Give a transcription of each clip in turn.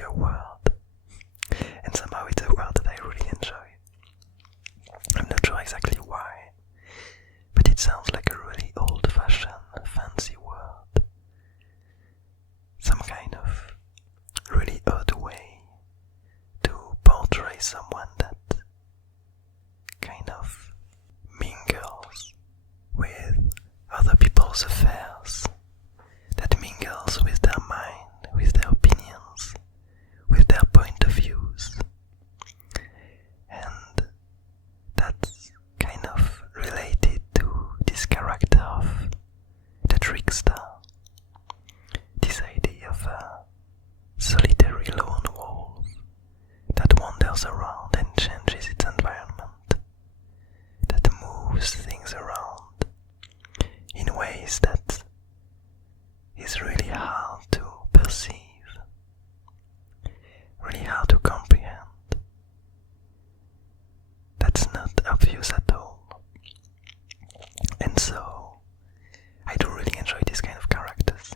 actually a word, and somehow it's a word that I really enjoy. I'm not sure exactly why, but it sounds like a really old-fashioned, fancy word. Some kind of really odd way to portray someone that kind of mingles with other people's affairs, that mingles with their mind, with their opinions, with their point of views. And that's kind of related to this character of the trickster, this idea of a solitary lone wolf that wanders around and changes its environment, that moves things around in ways that is really hard to perceive, really hard to comprehend. That's not obvious at all. And so, I do really enjoy this kind of characters,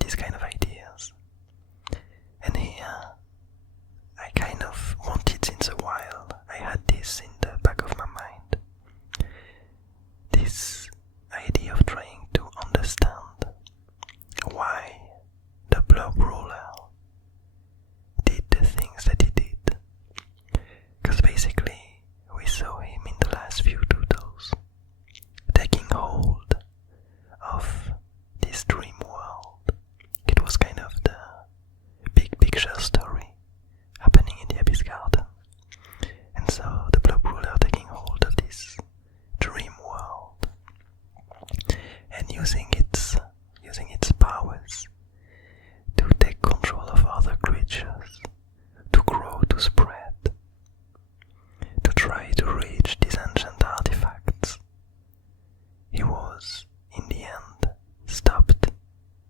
these kind of ideas. And here, I kind of wanted since a while, I had this in the back of my mind, this idea of trying to understand why the blob ruler did the things that he did. Because basically, we saw him in the last few doodles taking hold of this dream world. It was kind of the big picture story happening in the Abyss Garden. And so the blob ruler taking hold of this dream world and using its powers to take control of other creatures, to grow, to spread, to try to reach these ancient artifacts. He was, in the end, stopped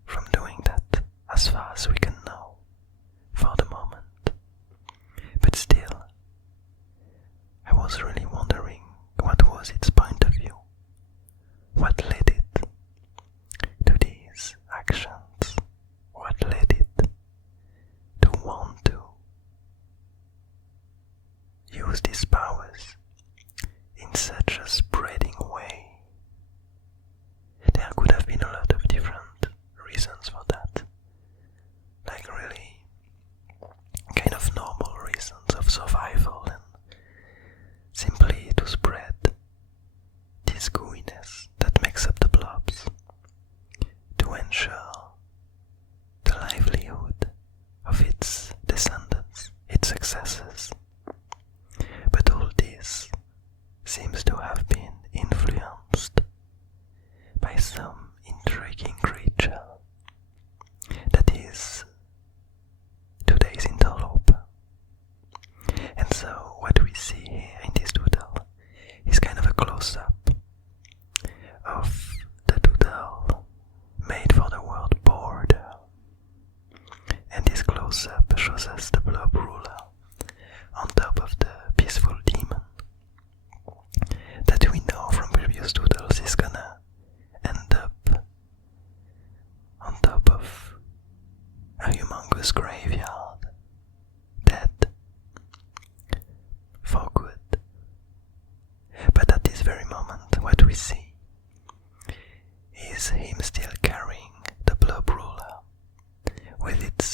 from doing that, as far as we can know, for the moment. But still, I was really wondering what was its point of view, what led it to these actions, what led it to want to use these powers in such a spreading way. There could have been a lot of different reasons for that, like really kind of normal reasons of survival and simply to spread this gooiness that makes up the blobs, to ensure the livelihood of its descendants, its successors. But all this seems to have been influenced by some intriguing creature that is today's interloper. And so what we see here in this doodle is kind of a close-up of the doodle made for the word border. And this close-up shows us the blob ruler on top of the peaceful demon that we know from previous doodles is gonna end up on top of a humongous graveyard, dead, for good. But at this very moment, what we see is him still carrying the blob ruler with its